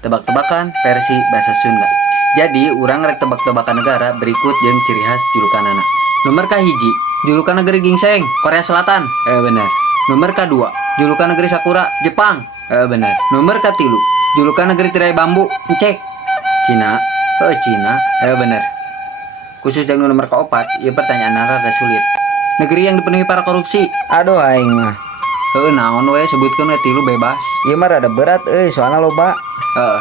Tebak-tebakan versi bahasa Sunda. Jadi, urang rek tebak-tebakan negara berikut jeung ciri khas julukanana. Nomor kahiji, julukan negeri gingseng, Korea Selatan. Benar. Nomor kedua, julukan negeri Sakura, Jepang. Benar. Nomor katilu, julukan negeri tirai bambu, Cek, Cina. Cina. Benar. Khusus yang nomor keempat, ieu pertanyaan rada sulit. Negeri yang dipenuhi para korupsi. Aduh aing mah. Naon we sebutkeun we tilu bebas. Ieu mah rada berat soalna loba.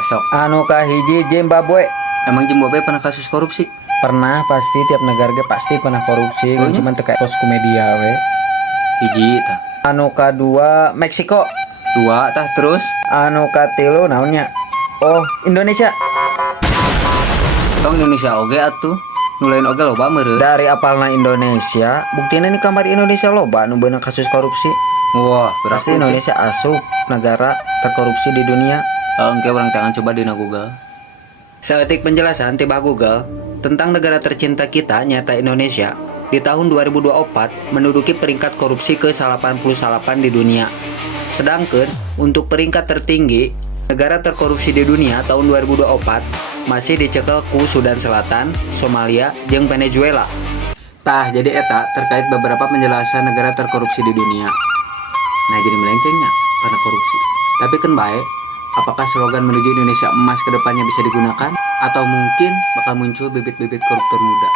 Sok. Anu kahiji Zimbabwe. Emang Zimbabwe pernah kasus korupsi? Pernah, pasti tiap negara ge pasti pernah korupsi, Oh, cuman teu kayak pos ku media we. Hiji tah. Anu kadua Meksiko. Dua tah terus. Anu katilu naonnya? Oh, Indonesia. Tong Indonesia oge atuh. Nulain oge loba meureun. Dari apalna Indonesia, buktina ini kamar Indonesia loba anu beunang kasus korupsi. Wah, Pasti Indonesia asup negara terkorupsi di dunia. Engke urang tangan coba dina Google. Saeutik penjelasan ti bah Google tentang negara tercinta kita nyata Indonesia di tahun 2024 menduduki peringkat korupsi ke-88 di dunia. Sedangkan untuk peringkat tertinggi negara terkorupsi di dunia tahun 2024 masih dicekel ku Sudan Selatan, Somalia, jeung Venezuela. Tah jadi eta terkait beberapa penjelasan negara terkorupsi di dunia. Nah jadi melencengnya karena korupsi. Tapi kan baik, apakah slogan menuju Indonesia emas ke depannya bisa digunakan? Atau mungkin bakal muncul bibit-bibit koruptor muda?